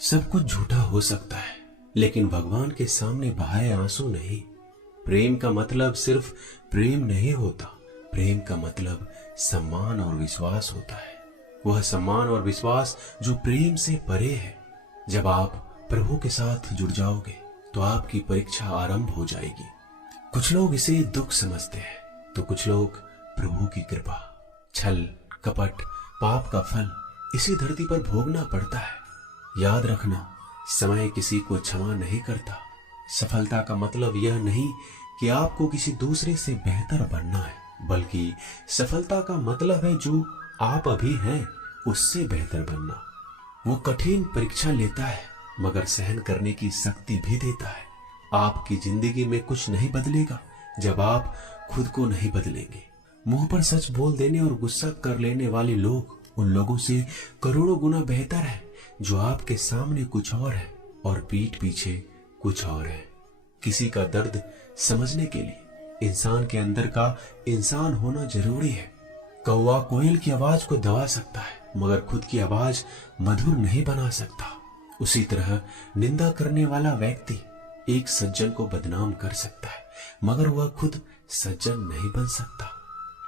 सब कुछ झूठा हो सकता है, लेकिन भगवान के सामने बहाए आंसू नहीं। प्रेम का मतलब सिर्फ प्रेम नहीं होता। प्रेम का मतलब सम्मान और विश्वास होता है। वह सम्मान और विश्वास जो प्रेम से परे है। जब आप प्रभु के साथ जुड़ जाओगे तो आपकी परीक्षा आरंभ हो जाएगी। कुछ लोग इसे दुख समझते हैं तो कुछ लोग प्रभु की कृपा। छल, कपट, पाप का फल इसी धरती पर भोगना पड़ता है। याद रखना, समय किसी को क्षमा नहीं करता। सफलता का मतलब यह नहीं कि आपको किसी दूसरे से बेहतर बनना है, बल्कि सफलता का मतलब है जो आप अभी हैं उससे बेहतर बनना। वो कठिन परीक्षा लेता है मगर सहन करने की शक्ति भी देता है। आपकी जिंदगी में कुछ नहीं बदलेगा जब आप खुद को नहीं बदलेंगे। मुंह पर सच बोल देने और गुस्सा कर लेने वाले लोग उन लोगों से करोड़ों गुना बेहतर है जो आपके सामने कुछ और है और पीठ पीछे कुछ और है। किसी का दर्द समझने के लिए इंसान के अंदर का इंसान होना जरूरी है। कौवा कोयल की आवाज को दबा सकता है मगर खुद की आवाज मधुर नहीं बना सकता। उसी तरह निंदा करने वाला व्यक्ति एक सज्जन को बदनाम कर सकता है मगर वह खुद सज्जन नहीं बन सकता।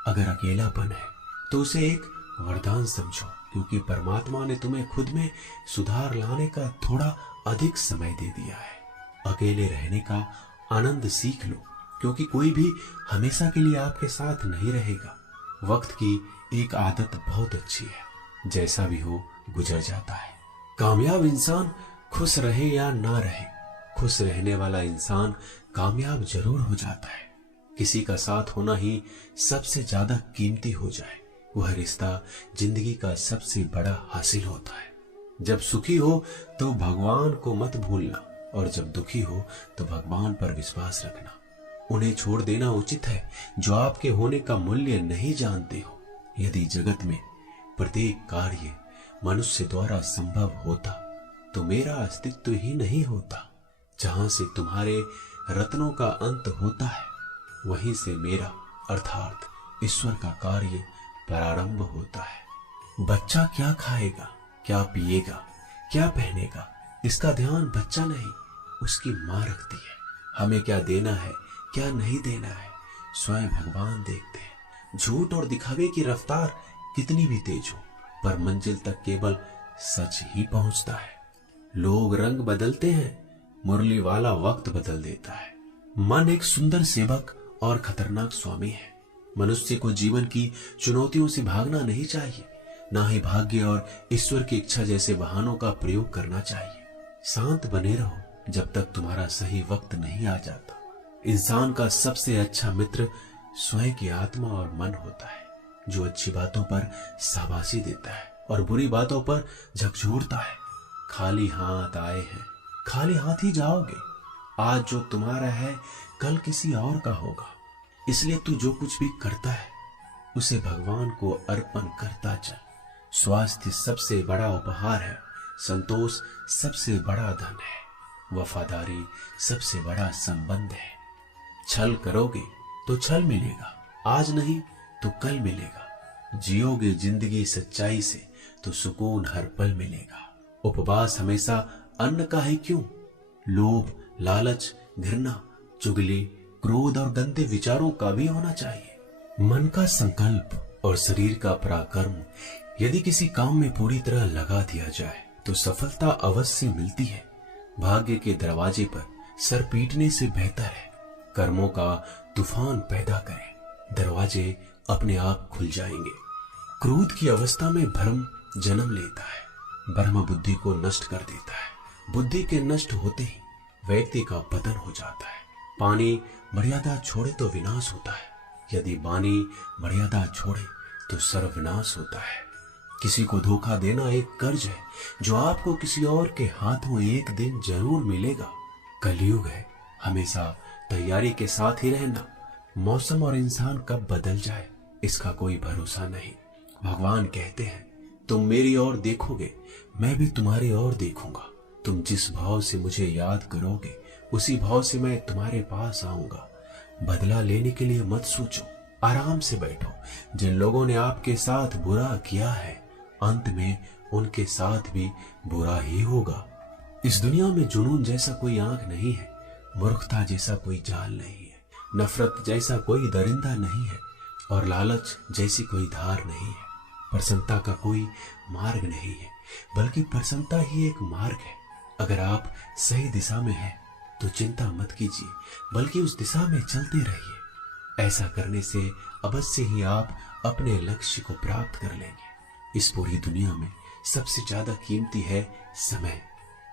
अगर अकेलापन है तो उसे एक वरदान समझो, क्योंकि परमात्मा ने तुम्हें खुद में सुधार लाने का थोड़ा अधिक समय दे दिया है। अकेले रहने का आनंद सीख लो, क्योंकि कोई भी हमेशा के लिए आपके साथ नहीं रहेगा। वक्त की एक आदत बहुत अच्छी है, जैसा भी हो गुजर जाता है। कामयाब इंसान खुश रहे या ना रहे, खुश रहने वाला इंसान कामयाब जरूर हो जाता है। किसी का साथ होना ही सबसे ज्यादा कीमती हो जाए, वह रिश्ता जिंदगी का सबसे बड़ा हासिल होता है। जब सुखी हो तो भगवान को मत भूलना, और जब दुखी हो तो भगवान पर विश्वास रखना। उन्हें छोड़ देना उचित है जो आपके होने का मूल्य नहीं जानते हो। यदि जगत में प्रत्येक कार्य मनुष्य द्वारा संभव होता तो मेरा अस्तित्व ही नहीं होता। जहां से तुम्हारे रत्नों का अंत होता है वहीं से मेरा अर्थात ईश्वर का कार्य प्रारंभ होता है। बच्चा क्या खाएगा, क्या पिएगा, क्या पहनेगा, इसका ध्यान बच्चा नहीं उसकी मां रखती है। हमें क्या देना है, क्या नहीं देना है, स्वयं भगवान देखते हैं। झूठ और दिखावे की रफ्तार कितनी भी तेज हो, पर मंजिल तक केवल सच ही पहुंचता है। लोग रंग बदलते हैं, मुरली वाला वक्त बदल देता है। मन एक सुंदर सेवक और खतरनाक स्वामी है। मनुष्य को जीवन की चुनौतियों से भागना नहीं चाहिए, ना ही भाग्य और ईश्वर की इच्छा जैसे वाहनों का प्रयोग करना चाहिए। शांत बने रहो जब तक तुम्हारा सही वक्त नहीं आ जाता। इंसान का सबसे अच्छा मित्र स्वयं की आत्मा और मन होता है, जो अच्छी बातों पर शाबाशी देता है और बुरी बातों पर झकझोरता है। खाली हाथ आए हैं, खाली हाथ ही जाओगे। आज जो तुम्हारा है कल किसी और का होगा, इसलिए तू जो कुछ भी करता है उसे भगवान को अर्पण करता चल। स्वास्थ्य सबसे बड़ा उपहार है, संतोष सबसे बड़ा धन है, वफादारी सबसे बड़ा संबंध है। छल करोगे तो छल मिलेगा, आज नहीं तो कल मिलेगा। जियोगे जिंदगी सच्चाई से तो सुकून हर पल मिलेगा। उपवास हमेशा अन्न का ही क्यों, लोभ, लालच, घृणा, चुगली, क्रोध और गंदे विचारों का भी होना चाहिए। मन का संकल्प और शरीर का पराक्रम यदि किसी काम में पूरी तरह लगा दिया जाए तो सफलता अवश्य मिलती है। भाग्य के दरवाजे पर सर पीटने से बेहतर है कर्मों का तूफान पैदा करें, दरवाजे अपने आप खुल जाएंगे। क्रोध की अवस्था में भ्रम जन्म लेता है, ब्रह्म बुद्धि को नष्ट कर देता है। बुद्धि के नष्ट होते ही व्यक्ति का पतन हो जाता है। पानी मर्यादा छोड़े तो विनाश होता है, यदि वाणी मर्यादा छोड़े तो सर्वनाश होता है। किसी को धोखा देना एक कर्ज है जो आपको किसी और के हाथों एक दिन जरूर मिलेगा। कलयुग है, हमेशा तैयारी के साथ ही रहना। मौसम और इंसान कब बदल जाए इसका कोई भरोसा नहीं। भगवान कहते हैं तुम मेरी ओर देखोगे, मैं भी तुम्हारी ओर देखूंगा। तुम जिस भाव से मुझे याद करोगे उसी भाव से मैं तुम्हारे पास आऊंगा। बदला लेने के लिए मत सोचो, आराम से बैठो। जिन लोगों ने आपके साथ बुरा किया है अंत में उनके साथ भी बुरा ही होगा। इस दुनिया में जुनून जैसा कोई आंख नहीं है, मूर्खता जैसा कोई जाल नहीं है, नफरत जैसा कोई दरिंदा नहीं है और लालच जैसी कोई धार नहीं है। प्रसन्नता का कोई मार्ग नहीं है, बल्कि प्रसन्नता ही एक मार्ग है। अगर आप सही दिशा में हैं तो चिंता मत कीजिए, बल्कि उस दिशा में चलते रहिए। ऐसा करने से अवश्य ही आप अपने लक्ष्य को प्राप्त कर लेंगे। इस पूरी दुनिया में सबसे ज्यादा कीमती है समय,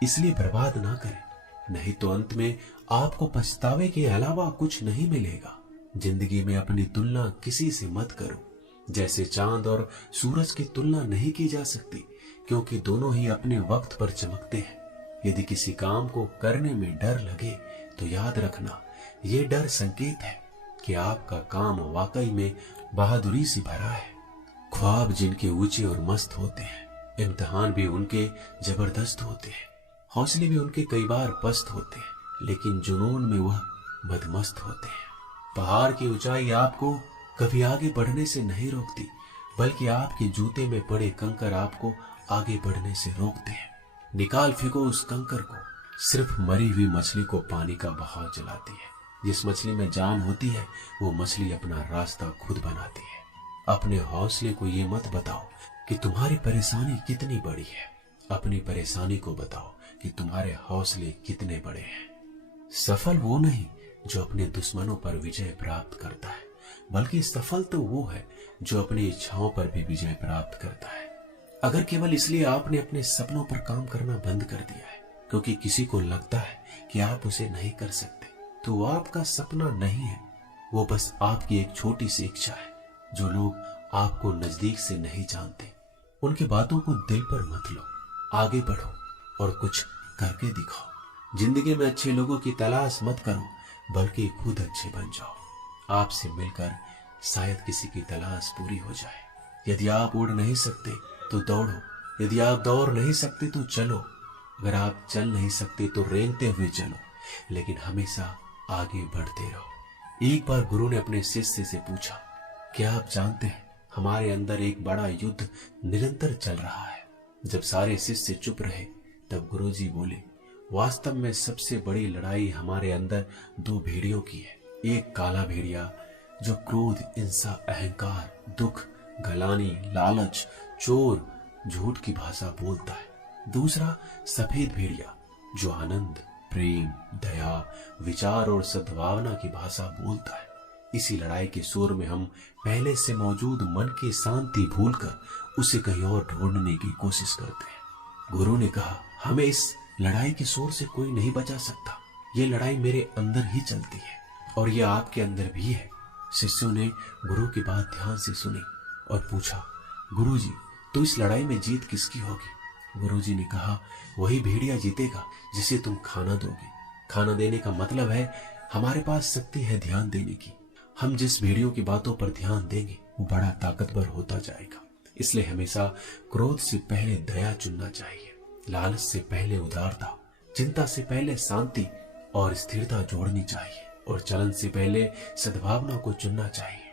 इसलिए बर्बाद ना करें, नहीं तो अंत में आपको पछतावे के अलावा कुछ नहीं मिलेगा। जिंदगी में अपनी तुलना किसी से मत करो। जैसे चांद और सूरज की तुलना नहीं की जा सकती, क्योंकि दोनों ही अपने वक्त पर चमकते हैं। यदि किसी काम को करने में डर लगे तो याद रखना, ये डर संकेत है कि आपका काम वाकई में बहादुरी से भरा है। ख्वाब जिनके ऊंचे और मस्त होते हैं, इम्तिहान भी उनके जबरदस्त होते हैं, हौसले भी उनके कई बार पस्त होते हैं, लेकिन जुनून में वह मदमस्त होते हैं। पहाड़ की ऊंचाई आपको कभी आगे बढ़ने से नहीं रोकती, बल्कि आपके जूते में पड़े कंकर आपको आगे बढ़ने से रोकते हैं। निकाल फेंको उस कंकर को। सिर्फ मरी हुई मछली को पानी का बहाव जलाती है। जिस मछली में जान होती है वो मछली अपना रास्ता खुद बनाती है। अपने हौसले को ये मत बताओ कि तुम्हारी परेशानी कितनी बड़ी है, अपनी परेशानी को बताओ कि तुम्हारे हौसले कितने बड़े हैं। सफल वो नहीं जो अपने दुश्मनों पर विजय प्राप्त करता है, बल्कि सफल तो वो है जो अपनी इच्छाओं पर भी विजय प्राप्त करता है। अगर केवल इसलिए आपने अपने सपनों पर काम करना बंद कर दिया है क्योंकि किसी को लगता है कि आप उसे नहीं कर सकते, तो वो आपका सपना नहीं है, वो बस आपकी एक छोटी सी इच्छा है। जो लोग आपको नजदीक से नहीं जानते, उनकी बातों को दिल पर मत लो, आगे बढ़ो और कुछ करके दिखाओ। जिंदगी में अच्छे लोगों की तलाश मत करो, बल्कि खुद अच्छे बन जाओ। आपसे मिलकर शायद किसी की तलाश पूरी हो जाए। यदि आप उड़ नहीं सकते तो दौड़ो, यदि आप दौड़ नहीं सकते तो चलो, अगर आप चल नहीं सकते तो रेंगते हुए चलो, लेकिन हमेशा आगे बढ़ते रहो। एक बार गुरु ने अपने शिष्य से पूछा, क्या आप जानते हैं हमारे अंदर एक बड़ा युद्ध निरंतर चल रहा है। जब सारे शिष्य चुप रहे तब गुरुजी बोले, वास्तव में सबसे बड़ी लड़ाई हमारे अंदर दो भेड़ियों की है। एक काला भेड़िया जो क्रोध, हिंसा, अहंकार, दुख, गलानी, लालच, चोर, झूठ की भाषा बोलता है। दूसरा सफेद भेड़िया जो आनंद, प्रेम, दया, विचार और सद्भावना की भाषा बोलता है। इसी लड़ाई के शोर में हम पहले से मौजूद मन की शांति भूलकर उसे कहीं और ढूंढने की कोशिश करते हैं। गुरु ने कहा, हमें इस लड़ाई के शोर से कोई नहीं बचा सकता। ये लड़ाई मेरे अंदर ही चलती है और ये आपके अंदर भी है। शिष्यों ने गुरु की बात ध्यान से सुनी और पूछा, गुरुजी, तो इस लड़ाई में जीत किसकी होगी? गुरुजी ने कहा, वही भेड़िया जीतेगा जिसे तुम खाना दोगे। खाना देने का मतलब है हमारे पास शक्ति है ध्यान देने की। हम जिस भेड़ियों की बातों पर ध्यान देंगे वो बड़ा ताकतवर होता जाएगा। इसलिए हमेशा क्रोध से पहले दया चुनना चाहिए, लालच से पहले उदारता, चिंता से पहले शांति और स्थिरता जोड़नी चाहिए और चलन से पहले सद्भावना को चुनना चाहिए।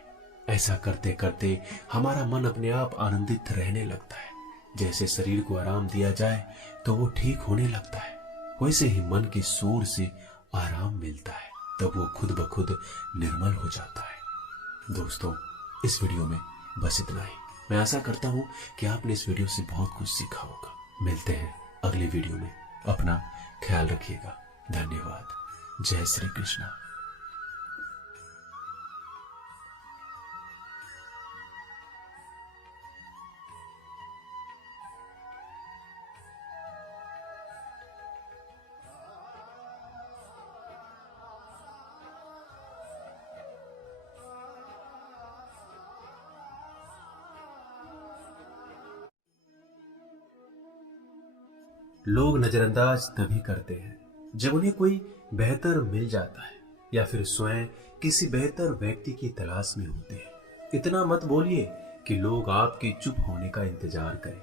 ऐसा करते करते हमारा मन अपने आप आनंदित रहने लगता है। जैसे शरीर को आराम दिया जाए तो वो ठीक होने लगता है, वैसे ही मन के शोर से आराम मिलता है, तब वो खुद ब खुद निर्मल हो जाता है। दोस्तों, इस वीडियो में बस इतना ही। मैं आशा करता हूँ कि आपने इस वीडियो से बहुत कुछ सीखा होगा। मिलते हैं अगले वीडियो में। अपना ख्याल रखिएगा। धन्यवाद। जय श्री कृष्णा। लोग नजरअंदाज तभी करते हैं जब उन्हें कोई बेहतर मिल जाता है या फिर स्वयं किसी बेहतर व्यक्ति की तलाश में होते हैं। इतना मत बोलिए कि लोग आपके चुप होने का इंतजार करें,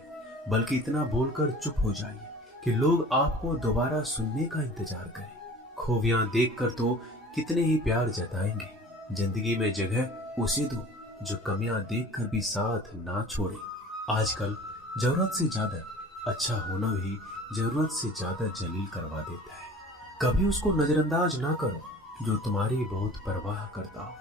बल्कि इतना बोलकर चुप हो जाइए कि लोग आपको दोबारा सुनने का इंतजार करें। खूबियां देखकर तो कितने ही प्यार जताएंगे। जिंदगी में जगह उसे दो जो कमियां देखकर भी साथ ना छोड़े। आजकल जरूरत से ज्यादा अच्छा होना भी जरूरत से ज्यादा जलील करवा देता है। कभी उसको नजरअंदाज ना करो जो तुम्हारी बहुत परवाह करता हो,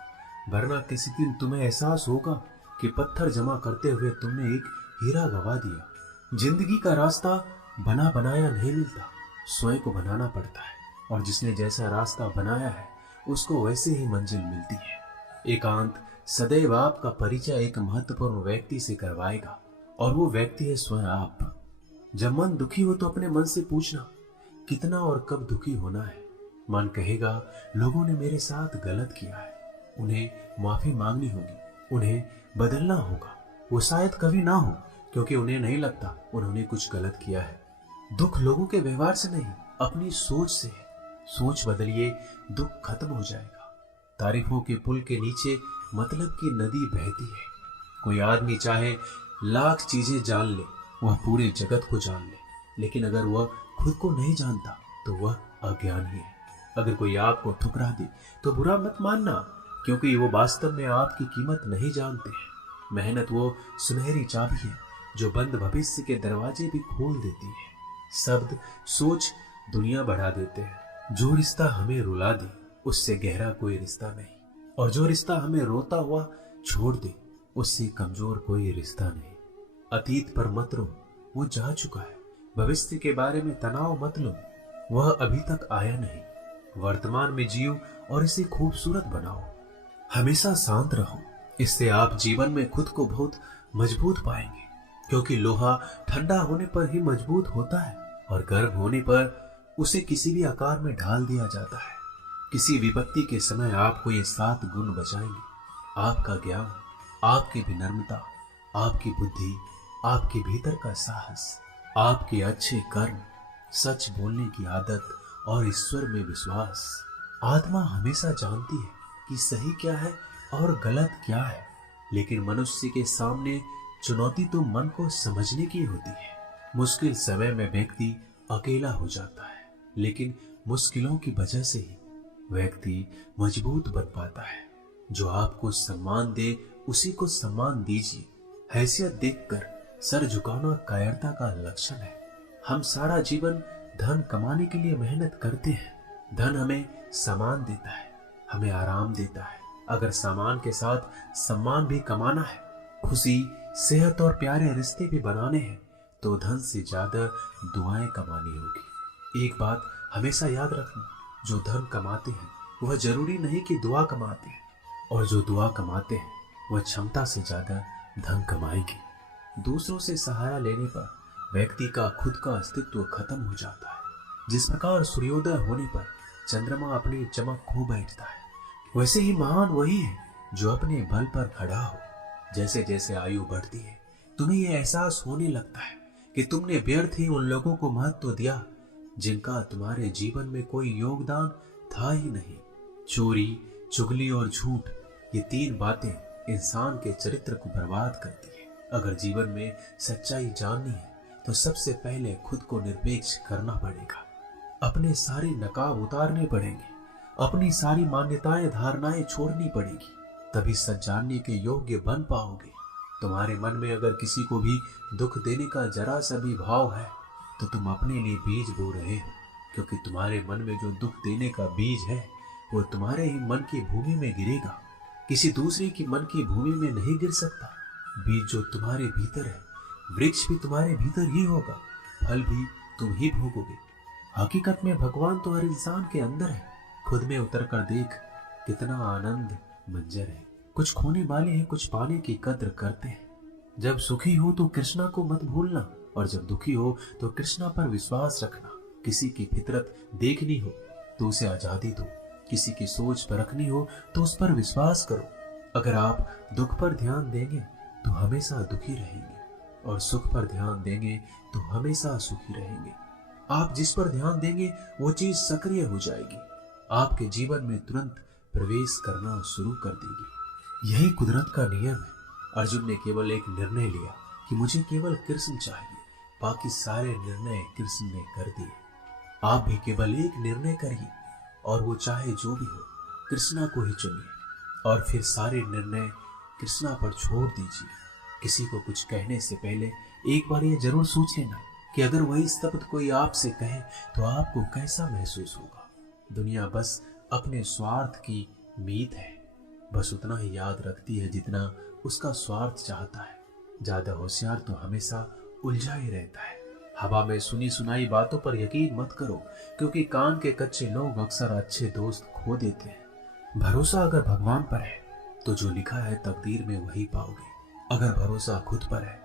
वरना किसी दिन तुम्हें एहसास होगा कि पत्थर जमा करते हुए तुमने एक हीरा गवा दिया। जिंदगी का रास्ता बना बनाया नहीं मिलता, स्वयं को बनाना पड़ता है, और जिसने जैसा रास्ता बनाया है उसको वैसे ही मंजिल मिलती है। एकांत सदैव आपका परिचय एक महत्वपूर्ण व्यक्ति से करवाएगा, और वो व्यक्ति है स्वयं आप। जब मन दुखी हो तो अपने मन से पूछना कितना और कब दुखी होना है। मन कहेगा लोगों ने मेरे साथ गलत किया है, उन्हें माफी मांगनी होगी, उन्हें बदलना होगा। वो शायद कभी ना हो, क्योंकि उन्हें नहीं लगता उन्होंने कुछ गलत किया है। दुख लोगों के व्यवहार से नहीं, अपनी सोच से है। सोच बदलिए, दुख खत्म हो जाएगा। तारीफों के पुल के नीचे मतलब की नदी बहती है। कोई आदमी चाहे लाख चीजें जान ले, वह पूरे जगत को जान ले, लेकिन अगर वह खुद को नहीं जानता तो वह अज्ञानी है। अगर कोई आपको ठुकरा दे तो बुरा मत मानना, क्योंकि वो वास्तव में आपकी कीमत नहीं जानते हैं। मेहनत वो सुनहरी चाबी है जो बंद भविष्य के दरवाजे भी खोल देती है। शब्द, सोच दुनिया बढ़ा देते हैं। जो रिश्ता हमें रुला दे उससे गहरा कोई रिश्ता नहीं, और जो रिश्ता हमें रोता हुआ छोड़ दे उससे कमजोर कोई रिश्ता नहीं। अतीत पर मत रो, वो जा चुका है। भविष्य के बारे में तनाव मत लो, वह अभी तक आया नहीं। वर्तमान में जियो और इसे खूबसूरत बनाओ। हमेशा शांत रहो, इससे आप जीवन में खुद को बहुत मजबूत पाएंगे, क्योंकि लोहा ठंडा होने पर ही मजबूत होता है, और गर्म होने पर उसे किसी भी आकार में ढाल दिया जाता है। किसी विपत्ति के समय आपको ये 7 गुण बचाएंगे: आपका ज्ञान, आपकी विनम्रता, आपकी बुद्धि, आपके भीतर का साहस, आपके अच्छे कर्म, सच बोलने की आदत और ईश्वर में विश्वास। आत्मा हमेशा जानती है कि सही क्या है और गलत क्या है, लेकिन मनुष्य के सामने चुनौती तो मन को समझने की होती है। मुश्किल समय में व्यक्ति अकेला हो जाता है, लेकिन मुश्किलों की वजह से ही व्यक्ति मजबूत बन पाता है। जो आपको सम्मान दे उसी को सम्मान दीजिए। हैसियत देखकर सर झुकाना कायरता का लक्षण है। हम सारा जीवन धन कमाने के लिए मेहनत करते हैं। धन हमें सामान देता है, हमें आराम देता है। अगर सामान के साथ सम्मान भी कमाना है, खुशी, सेहत और प्यारे रिश्ते भी बनाने हैं, तो धन से ज्यादा दुआएं कमानी होगी। एक बात हमेशा याद रखना, जो धन कमाते हैं वह जरूरी नहीं कि दुआ कमाते हैं, और जो दुआ कमाते हैं वह क्षमता से ज्यादा धन कमाएंगे। दूसरों से सहारा लेने पर व्यक्ति का खुद का अस्तित्व खत्म हो जाता है। जिस प्रकार सूर्योदय होने पर चंद्रमा अपनी चमक खो बैठता है, वैसे ही महान वही है जो अपने बल पर खड़ा हो। जैसे जैसे आयु बढ़ती है, तुम्हें यह एहसास होने लगता है कि तुमने व्यर्थ ही उन लोगों को महत्व दिया जिनका तुम्हारे जीवन में कोई योगदान था ही नहीं। चोरी, चुगली और झूठ, ये 3 बातें इंसान के चरित्र को बर्बाद करती है। अगर जीवन में सच्चाई जाननी है तो सबसे पहले खुद को निरपेक्ष करना पड़ेगा। अपने सारे नकाब उतारने पड़ेंगे, अपनी सारी मान्यताएं धारणाएं छोड़नी पड़ेगी, तभी सच जानने के योग्य बन पाओगे। तुम्हारे मन में अगर किसी को भी दुख देने का जरा सा भी भाव है तो तुम अपने लिए बीज बो रहे हो, क्योंकि तुम्हारे मन में जो दुख देने का बीज है वो तुम्हारे ही मन की भूमि में गिरेगा, किसी दूसरे की मन की भूमि में नहीं गिर सकता। बीज जो तुम्हारे भीतर है, वृक्ष भी तुम्हारे भीतर ही होगा, फल भी तुम ही भोगोगे। हकीकत में भगवान तो हर इंसान के अंदर है। खुद में उतर कर देख, कितना आनंद मंजर है। कुछ खोने वाले हैं, कुछ पाने की कद्र करते हैं। जब सुखी हो तो कृष्णा को मत भूलना, और जब दुखी हो तो कृष्णा पर विश्वास रखना। किसी की फितरत देखनी हो तो उसे आजादी दो, किसी की सोच परखनी हो तो उस पर विश्वास करो। अगर आप दुख पर ध्यान देंगे तो हमेशा दुखी रहेंगे, और सुख पर ध्यान देंगे तो हमेशा सुखी रहेंगे। आप जिस पर ध्यान देंगे वो चीज सक्रिय हो जाएगी, आपके जीवन में तुरंत प्रवेश करना शुरू कर देगी। यही कुदरत का नियम है। अर्जुन ने केवल एक निर्णय लिया कि मुझे केवल कृष्ण चाहिए, बाकी सारे निर्णय कृष्ण ने कर दिए। आप भी केवल एक निर्णय करिए, और वो चाहे जो भी हो, कृष्णा को ही चुनिए, और फिर सारे निर्णय कृष्णा पर छोड़ दीजिए। किसी को कुछ कहने से पहले एक बार ये जरूर सोच लेना कि अगर वही शब्द कोई आपसे कहे तो आपको कैसा महसूस होगा। दुनिया बस अपने स्वार्थ की मीत है, बस उतना ही याद रखती है जितना उसका स्वार्थ चाहता है। ज्यादा होशियार तो हमेशा उलझा ही रहता है। हवा में सुनी सुनाई बातों पर यकीन मत करो, क्योंकि कान के कच्चे लोग अक्सर अच्छे दोस्त खो देते हैं। भरोसा अगर भगवान पर है तो जो लिखा है तकदीर में वही पाओगे। अगर भरोसा खुद पर है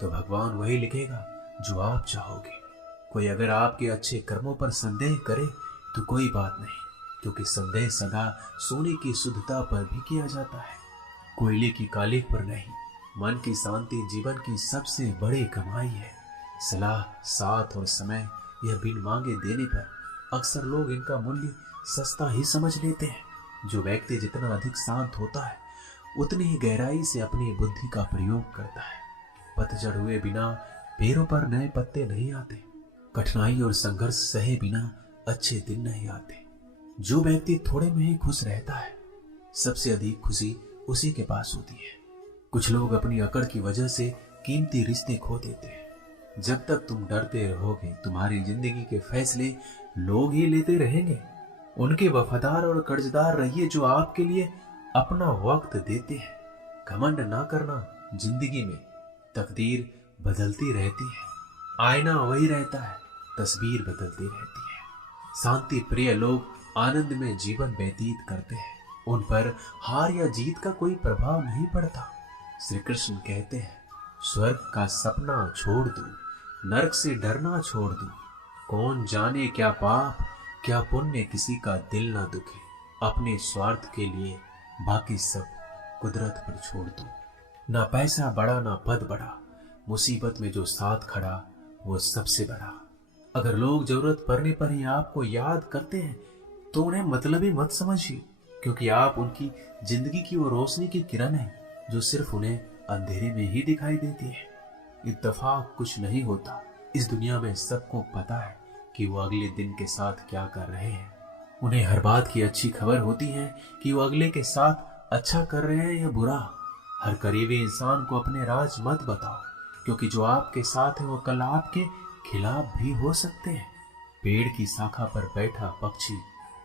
तो भगवान वही लिखेगा जो आप चाहोगे। कोई अगर आपके अच्छे कर्मों पर संदेह करे तो कोई बात नहीं, क्योंकि संदेह सदा सोने की शुद्धता पर भी किया जाता है, कोयले की कालिख पर नहीं। मन की शांति जीवन की सबसे बड़ी कमाई है। सलाह, साथ और समय यह बिन मांगे देने पर अक्सर लोग इनका मूल्य सस्ता ही समझ लेते हैं। जो व्यक्ति जितना अधिक शांत होता है उतनी ही गहराई से अपनी बुद्धि का प्रयोग करता है। पतझड़ हुए बिना पेड़ों पर नए पत्ते नहीं आते। कठिनाई और संघर्ष सहे बिना अच्छे दिन नहीं आते। जो व्यक्ति थोड़े में ही खुश रहता है, सबसे अधिक खुशी उसी के पास होती है। कुछ लोग अपनी अकड़ की वजह से कीमती रिश्ते खो देते हैं। जब तक तुम डरते रहोगे, तुम्हारी जिंदगी के फैसले लोग ही लेते रहेंगे। उनके वफादार और कर्जदार रहिए जो आपके लिए अपना वक्त देते हैं। घमंड ना करना, जिंदगी में तकदीर बदलती रहती है, आईना वही रहता है, तस्वीर बदलती रहती है। शांति प्रिय लोग आनंद में जीवन व्यतीत करते हैं, उन पर हार या जीत का कोई प्रभाव नहीं पड़ता। श्री कृष्ण कहते हैं, स्वर्ग का सपना छोड़ दो, नरक से डरना छोड़ दो। कौन जाने क्या पाप क्या पुण्य किसी का दिल ना दुखे। अपने स्वार्थ के लिए बाकी सब कुदरत पर छोड़ दो। ना पैसा बड़ा ना पद बड़ा, मुसीबत में जो साथ खड़ा वो सबसे बड़ा। अगर लोग जरूरत पड़ने पर ही आपको याद करते हैं तो उन्हें मतलबी मत समझिए, क्योंकि आप उनकी जिंदगी की वो रोशनी की किरण है जो सिर्फ उन्हें अंधेरे में ही दिखाई देती है। इत्तेफाक कुछ नहीं होता। इस दुनिया में सबको पता है कि वो अगले दिन के साथ क्या कर रहे हैं। उन्हें हर बात की अच्छी खबर होती है कि वो अगले के साथ अच्छा कर रहे हैं या बुरा। हर करीबी इंसान को अपने राज मत बताओ, क्योंकि जो आपके साथ है वो कल आपके खिलाफ भी हो सकते हैं। पेड़ की शाखा पर बैठा पक्षी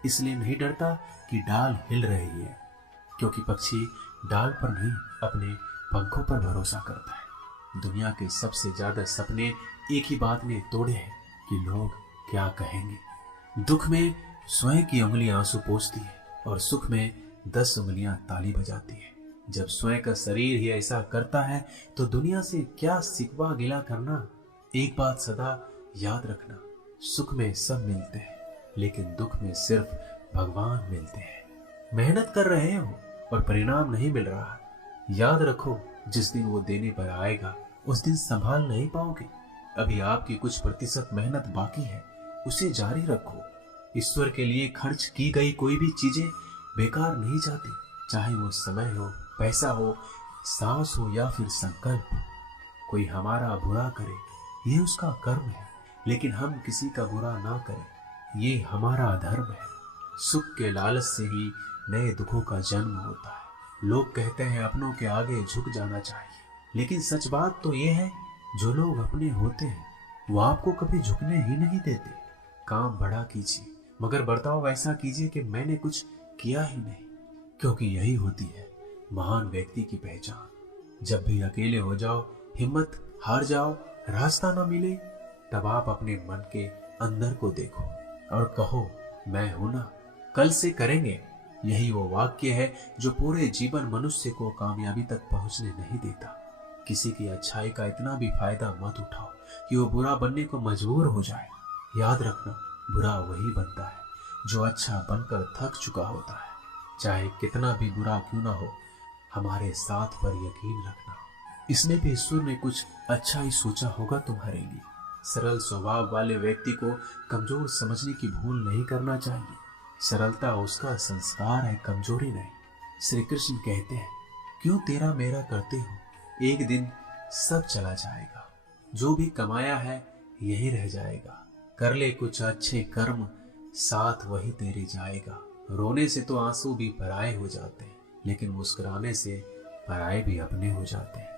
इसलिए नहीं डरता कि डाल हिल रही है, क्योंकि पक्षी डाल पर नहीं अपने पंखों पर भरोसा करता है। दुनिया के सबसे ज्यादा सपने एक ही बात ने तोड़े हैं कि लोग क्या कहेंगे। दुख में स्वयं की उंगली आंसू पोंछती है और सुख में 10 उंगलियां ताली बजाती है। जब स्वयं का शरीर ही ऐसा करता है तो दुनिया से क्या सिकवा गिला करना। एक बात सदा याद रखना, सुख में सब मिलते हैं लेकिन दुख में सिर्फ भगवान मिलते हैं। मेहनत कर रहे हो और परिणाम नहीं मिल रहा, याद रखो जिस दिन वो देने पर आएगा उस दिन संभाल नहीं पाओगे। अभी आपकी कुछ प्रतिशत मेहनत बाकी है, उसे जारी रखो। ईश्वर के लिए खर्च की गई कोई भी चीजें बेकार नहीं जाती, चाहे वो समय हो, पैसा हो, सांस हो या फिर संकल्प। कोई हमारा बुरा करे ये उसका कर्म है, लेकिन हम किसी का बुरा ना करें ये हमारा धर्म है। सुख के लालच से ही नए दुखों का जन्म होता है। लोग कहते हैं अपनों के आगे झुक जाना चाहिए, लेकिन सच बात तो ये है जो लोग अपने होते हैं वो आपको कभी झुकने ही नहीं देते। काम बड़ा कीजिए मगर बर्ताव वैसा कीजिए कि मैंने कुछ किया ही नहीं, क्योंकि यही होती है महान व्यक्ति की पहचान। जब भी अकेले हो जाओ, हिम्मत हार जाओ, रास्ता ना मिले, तब आप अपने मन के अंदर को देखो और कहो मैं हूं ना, कल से करेंगे। यही वो वाक्य है जो पूरे जीवन मनुष्य को कामयाबी तक पहुंचने नहीं देता। किसी की अच्छाई का इतना भी फायदा मत उठाओ कि वो बुरा बनने को मजबूर हो जाए। याद रखना, बुरा वही बनता है जो अच्छा बनकर थक चुका होता है। चाहे कितना भी बुरा क्यों ना हो, हमारे साथ पर यकीन रखना, इसमें भी ईश्वर ने कुछ अच्छा ही सोचा होगा तुम्हारे लिए। सरल स्वभाव वाले व्यक्ति को कमजोर समझने की भूल नहीं करना चाहिए। सरलता उसका संस्कार है, कमजोरी नहीं। श्री कृष्ण कहते हैं, क्यों तेरा मेरा करते हो, एक दिन सब चला जाएगा। जो भी कमाया है यही रह जाएगा। कर ले कुछ अच्छे कर्म, साथ वही तेरे जाएगा। रोने से तो आंसू भी पराये हो जाते हैं, लेकिन मुस्कुराने से पराये भी अपने हो जाते हैं।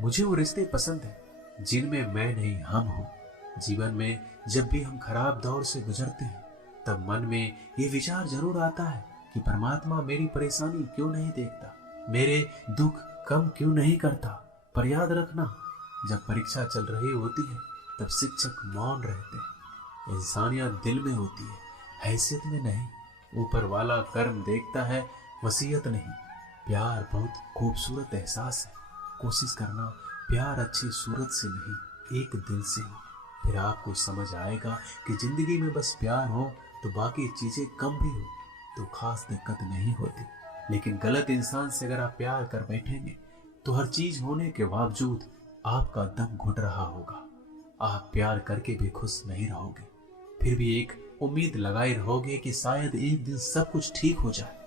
मुझे वो रिश्ते पसंद है जिनमें मैं नहीं हम हूं, जीवन में जब भी हम खराब दौर से गुजरते हैं तब मन में ये विचार जरूर आता है कि परमात्मा मेरी परेशानी क्यों नहीं देखता, मेरे दुख कम क्यों नहीं करता। पर याद रखना, जब परीक्षा चल रही होती है तब शिक्षक मौन रहते हैं। इंसानियत दिल में होती है, हैसियत में नहीं। ऊपर वाला कर्म देखता है, वसीयत नहीं। प्यार बहुत खूबसूरत एहसास है। कोशिश करना प्यार अच्छी सूरत से नहीं, एक दिल से हो। फिर आपको समझ आएगा कि जिंदगी में बस प्यार हो तो बाकी चीजें कम भी हो तो खास दिक्कत नहीं होती। लेकिन गलत इंसान से अगर आप प्यार कर बैठेंगे तो हर चीज होने के बावजूद आपका दम घुट रहा होगा। आप प्यार करके भी खुश नहीं रहोगे, फिर भी एक उम्मीद लगाए रहोगे कि शायद एक दिन सब कुछ ठीक हो जाए।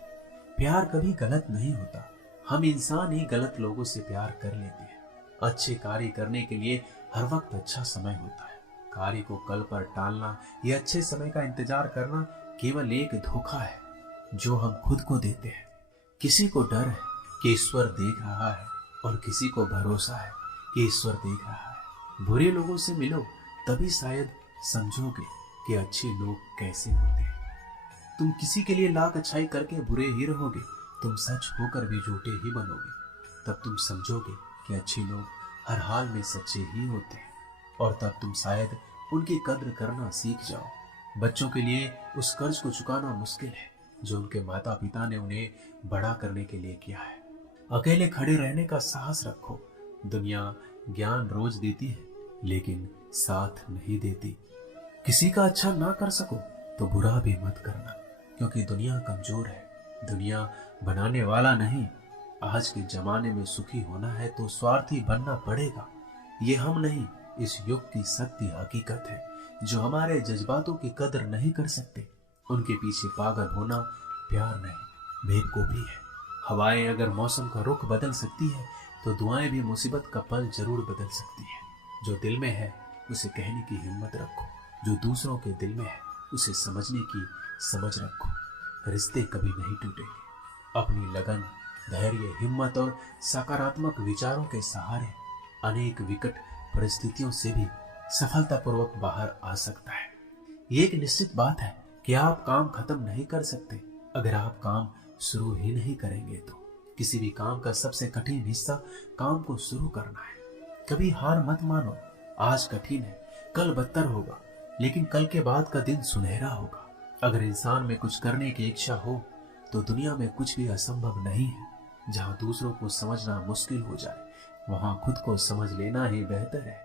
प्यार कभी गलत नहीं होता, हम इंसान ही गलत लोगों से प्यार कर लेते हैं। अच्छे कार्य करने के लिए हर वक्त अच्छा समय होता है। कार्य को कल पर टालना या अच्छे समय का इंतजार करना केवल एक धोखा है जो हम खुद को देते हैं। किसी को डर है कि ईश्वर देख रहा है और किसी को भरोसा है कि ईश्वर देख रहा है। बुरे लोगों से मिलो तभी शायद समझोगे कि अच्छे लोग कैसे होते हैं। तुम किसी के लिए लाख अच्छाई करके बुरे ही रहोगे, तुम सच होकर भी झूठे ही बनोगे। तब तुम समझोगे कि अच्छे लोग हर हाल में सच्चे ही होते हैं और तब तुम शायद उनकी कद्र करना सीख जाओ। बच्चों के लिए उस कर्ज को चुकाना मुश्किल है जो उनके माता पिता ने उन्हें बड़ा करने के लिए किया है। अकेले खड़े रहने का साहस रखो। दुनिया ज्ञान रोज देती है लेकिन साथ नहीं देती। किसी का अच्छा ना कर सको तो बुरा भी मत करना, क्योंकि दुनिया कमजोर है, दुनिया बनाने वाला नहीं। आज के जमाने में सुखी होना है तो स्वार्थी बनना पड़ेगा। ये हम नहीं, इस युग की सत्य हकीकत है। जो हमारे जज्बातों की कदर नहीं कर सकते उनके पीछे पागल होना प्यार नहीं, बेवकूफी है। हवाएं अगर मौसम का रुख बदल सकती है तो दुआएं भी मुसीबत का पल जरूर बदल सकती है। जो दिल में है उसे कहने की हिम्मत रखो, जो दूसरों के दिल में है उसे समझने की समझ रखो। रिश्ते कभी नहीं टूटेंगे। अपनी लगन, धैर्य, हिम्मत और सकारात्मक विचारों के सहारे अनेक विकट परिस्थितियों से भी सफलतापूर्वक बाहर आ सकता है। ये एक निश्चित बात है कि आप काम खत्म नहीं कर सकते अगर आप काम शुरू ही नहीं करेंगे। तो किसी भी काम का सबसे कठिन हिस्सा काम को शुरू करना है। कभी हार मत मानो। आज कठिन है, कल बदतर होगा, लेकिन कल के बाद का दिन सुनहरा होगा। अगर इंसान में कुछ करने की इच्छा हो तो दुनिया में कुछ भी असंभव नहीं है। जहां दूसरों को समझना मुश्किल हो जाए वहां खुद को समझ लेना ही बेहतर है।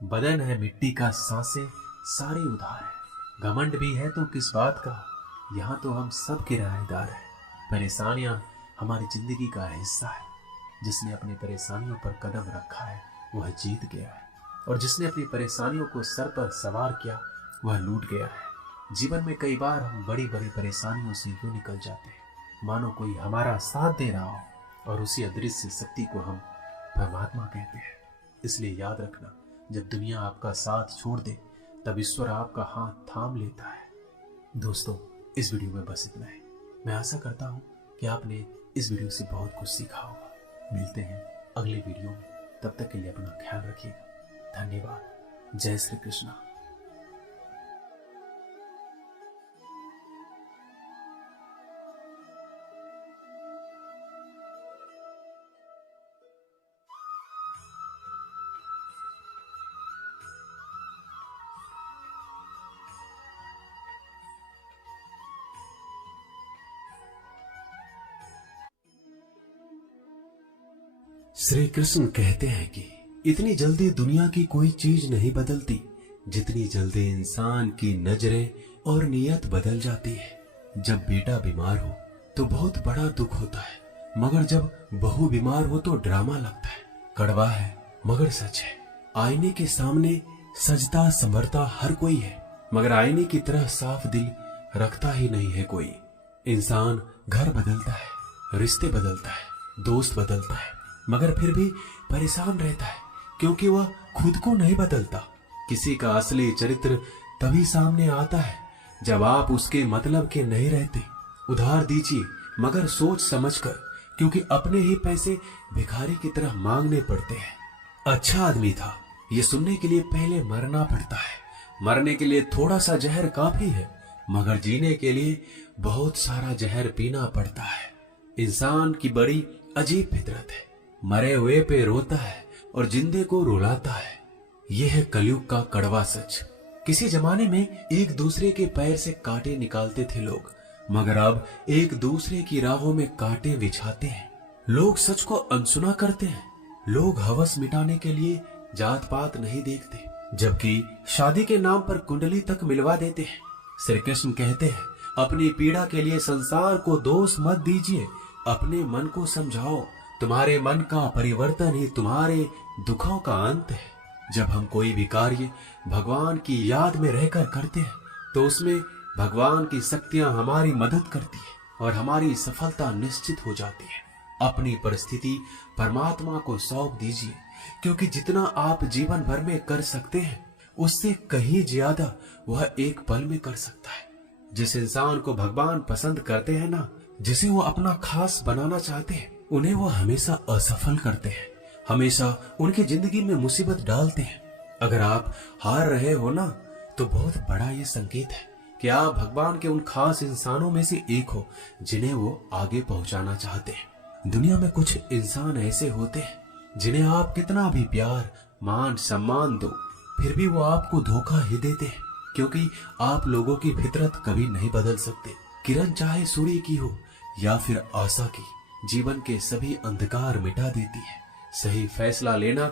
बदन है मिट्टी का, सांसें सारी उधार है। घमंड भी है तो किस बात का, यहाँ तो हम सब किराएदार हैं। परेशानियां हमारी जिंदगी का हिस्सा है। जिसने अपनी परेशानियों पर कदम रखा है वह जीत गया है, और जिसने अपनी परेशानियों को सर पर सवार किया वह लूट गया है। जीवन में कई बार हम बड़ी बड़ी परेशानियों से यूं निकल जाते हैं मानो कोई हमारा साथ दे रहा हो, और उसी अदृश्य शक्ति को हम परमात्मा कहते हैं। इसलिए याद रखना, जब दुनिया आपका साथ छोड़ दे तब ईश्वर आपका हाथ थाम लेता है। दोस्तों, इस वीडियो में बस इतना ही। मैं आशा करता हूँ कि आपने इस वीडियो से बहुत कुछ सीखा होगा। मिलते हैं अगले वीडियो में, तब तक के लिए अपना ख्याल रखिएगा। धन्यवाद। जय श्री कृष्णा। श्री कृष्ण कहते हैं कि इतनी जल्दी दुनिया की कोई चीज नहीं बदलती जितनी जल्दी इंसान की नजरें और नियत बदल जाती है। जब बेटा बीमार हो तो बहुत बड़ा दुख होता है, मगर जब बहू बीमार हो तो ड्रामा लगता है। कड़वा है मगर सच है। आईने के सामने सजता संवरता हर कोई है, मगर आईने की तरह साफ दिल रखता ही नहीं है कोई। इंसान घर बदलता है, रिश्ते बदलता है, दोस्त बदलता है, मगर फिर भी परेशान रहता है क्योंकि वह खुद को नहीं बदलता। किसी का असली चरित्र तभी सामने आता है जब आप उसके मतलब के नहीं रहते। उधार दीजिए मगर सोच समझकर, क्योंकि अपने ही पैसे भिखारी की तरह मांगने पड़ते हैं। अच्छा आदमी था ये सुनने के लिए पहले मरना पड़ता है, मरने के लिए थोड़ा सा जहर काफी है, मगर जीने के लिए बहुत सारा जहर पीना पड़ता है। इंसान की बड़ी अजीब फितरत है, मरे हुए पे रोता है और जिंदे को रुलाता है। यह है कलयुग का कड़वा सच। किसी जमाने में एक दूसरे के पैर से कांटे निकालते थे लोग, मगर अब एक दूसरे की राहों में कांटे बिछाते हैं। लोग सच को अनसुना करते हैं। लोग हवस मिटाने के लिए जात पात नहीं देखते, जबकि शादी के नाम पर कुंडली तक मिलवा देते हैं। श्री कृष्ण कहते हैं, अपनी पीड़ा के लिए संसार को दोष मत दीजिए, अपने मन को समझाओ। तुम्हारे मन का परिवर्तन ही तुम्हारे दुखों का अंत है। जब हम कोई भी कार्य भगवान की याद में रहकर करते हैं, तो उसमें भगवान की शक्तियां हमारी मदद करती है और हमारी सफलता निश्चित हो जाती है। अपनी परिस्थिति परमात्मा को सौंप दीजिए, क्योंकि जितना आप जीवन भर में कर सकते हैं, उससे कहीं ज्यादा वह एक पल में कर सकता है। जिस इंसान को भगवान पसंद करते हैं ना, जिसे वो अपना खास बनाना चाहते हैं, उन्हें वो हमेशा असफल करते हैं, हमेशा उनकी जिंदगी में मुसीबत डालते हैं। अगर आप हार रहे हो ना, तो बहुत बड़ा ये संकेत है कि आप भगवान के उन खास इंसानों में से एक हो जिन्हें वो आगे पहुंचाना चाहते हैं। दुनिया में कुछ इंसान ऐसे होते हैं जिन्हें आप कितना भी प्यार, मान, सम्मान दो, फिर भी वो आपको धोखा ही देते हैं, क्योंकि आप लोगों की फितरत कभी नहीं बदल सकते। किरण चाहे सूर्य की हो या फिर आशा की, जीवन के सभी अंधकार मिटा देती है। सही फैसला लेना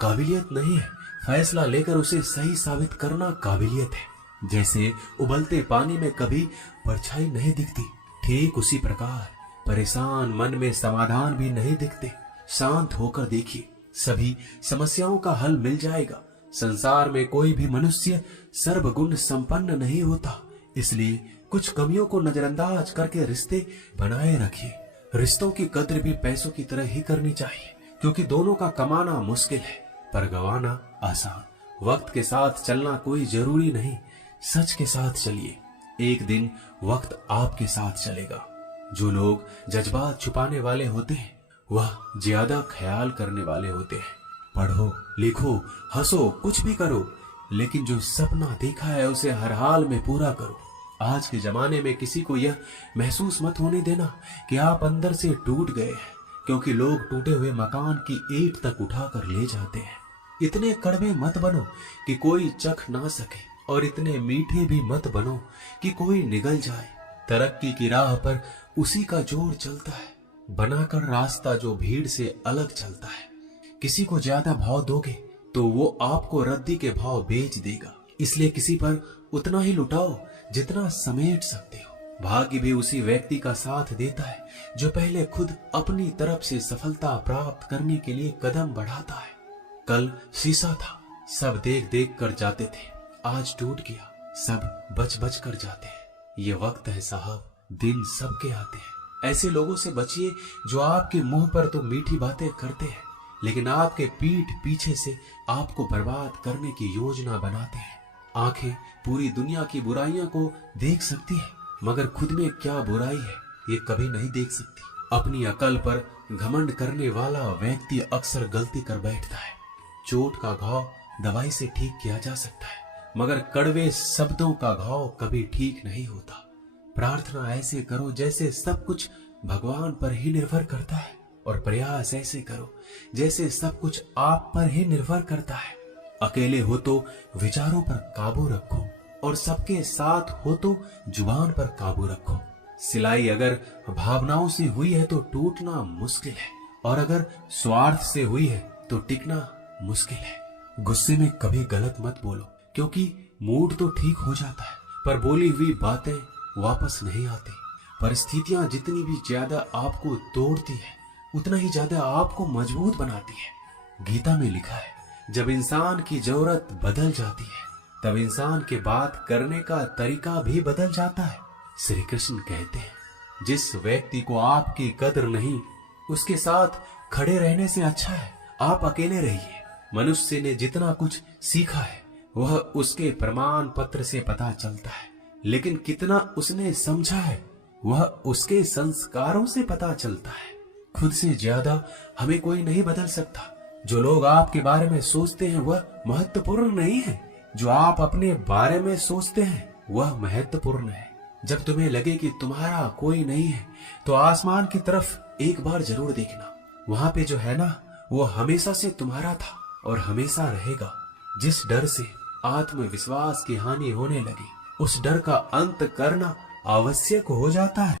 काबिलियत नहीं है, फैसला लेकर उसे सही साबित करना काबिलियत है। जैसे उबलते पानी में कभी परछाई नहीं दिखती, ठीक उसी प्रकार परेशान मन में समाधान भी नहीं दिखते। शांत होकर देखिए, सभी समस्याओं का हल मिल जाएगा। संसार में कोई भी मनुष्य सर्वगुण संपन्न नहीं होता, इसलिए कुछ कमियों को नजरअंदाज करके रिश्ते बनाए रखिए। रिश्तों की कद्र भी पैसों की तरह ही करनी चाहिए, क्योंकि दोनों का कमाना मुश्किल है पर गंवाना आसान। वक्त के साथ चलना कोई जरूरी नहीं, सच के साथ चलिए, एक दिन वक्त आपके साथ चलेगा। जो लोग जज्बात छुपाने वाले होते हैं, वह ज्यादा ख्याल करने वाले होते हैं। पढ़ो, लिखो, हंसो, कुछ भी करो, लेकिन जो सपना देखा है उसे हर हाल में पूरा करो। आज के जमाने में किसी को यह महसूस मत होने देना कि आप अंदर से टूट गए हैं, क्योंकि लोग टूटे हुए मकान की ईंट तक उठाकर ले जाते हैं। इतने कड़वे मत बनो कि कोई चख ना सके, और इतने मीठे भी मत बनो कि कोई निगल जाए। तरक्की की राह पर उसी का जोर चलता है, बनाकर रास्ता जो भीड़ से अलग चलता है। किसी को ज्यादा भाव दोगे तो वो आपको रद्दी के भाव बेच देगा, इसलिए किसी पर उतना ही लुटाओ जितना समेट सकते हो। भाग्य भी उसी व्यक्ति का साथ देता है जो पहले खुद अपनी तरफ से सफलता प्राप्त करने के लिए कदम बढ़ाता है। कल शीशा था, सब देख देख कर जाते थे, आज टूट गया, सब बच बच कर जाते हैं। ये वक्त है साहब, दिन सबके आते हैं। ऐसे लोगों से बचिए जो आपके मुंह पर तो मीठी बातें करते हैं, लेकिन आपके पीठ पीछे से आपको बर्बाद करने की योजना बनाते हैं। आंखें पूरी दुनिया की बुराइयों को देख सकती है, मगर खुद में क्या बुराई है ये कभी नहीं देख सकती। अपनी अकल पर घमंड करने वाला व्यक्ति अक्सर गलती कर बैठता है। चोट का घाव दवाई से ठीक किया जा सकता है, मगर कड़वे शब्दों का घाव कभी ठीक नहीं होता। प्रार्थना ऐसे करो जैसे सब कुछ भगवान पर ही निर्भर करता है, और प्रयास ऐसे करो जैसे सब कुछ आप पर ही निर्भर करता है। अकेले हो तो विचारों पर काबू रखो, और सबके साथ हो तो जुबान पर काबू रखो। सिलाई अगर भावनाओं से हुई है तो टूटना मुश्किल है, और अगर स्वार्थ से हुई है तो टिकना मुश्किल है। गुस्से में कभी गलत मत बोलो, क्योंकि मूड तो ठीक हो जाता है, पर बोली हुई बातें वापस नहीं आती। परिस्थितियां जितनी भी ज्यादा आपको तोड़ती है, उतना ही ज्यादा आपको मजबूत बनाती है। गीता में लिखा है, जब इंसान की जरूरत बदल जाती है, तब इंसान के बात करने का तरीका भी बदल जाता है। श्री कृष्ण कहते हैं, जिस व्यक्ति को आपकी कदर नहीं, उसके साथ खड़े रहने से अच्छा है आप अकेले रहिए। मनुष्य ने जितना कुछ सीखा है वह उसके प्रमाण पत्र से पता चलता है, लेकिन कितना उसने समझा है वह उसके संस्कारों से पता चलता है। खुद से ज्यादा हमें कोई नहीं बदल सकता। जो लोग आपके बारे में सोचते हैं वह महत्वपूर्ण नहीं है, जो आप अपने बारे में सोचते हैं वह महत्वपूर्ण है। जब तुम्हें लगे कि तुम्हारा कोई नहीं है तो आसमान की तरफ एक बार जरूर देखना। वहां पे जो है ना, वो हमेशा से तुम्हारा था और हमेशा रहेगा। जिस डर से आत्मविश्वास की हानि होने लगी, उस डर का अंत करना आवश्यक हो जाता है।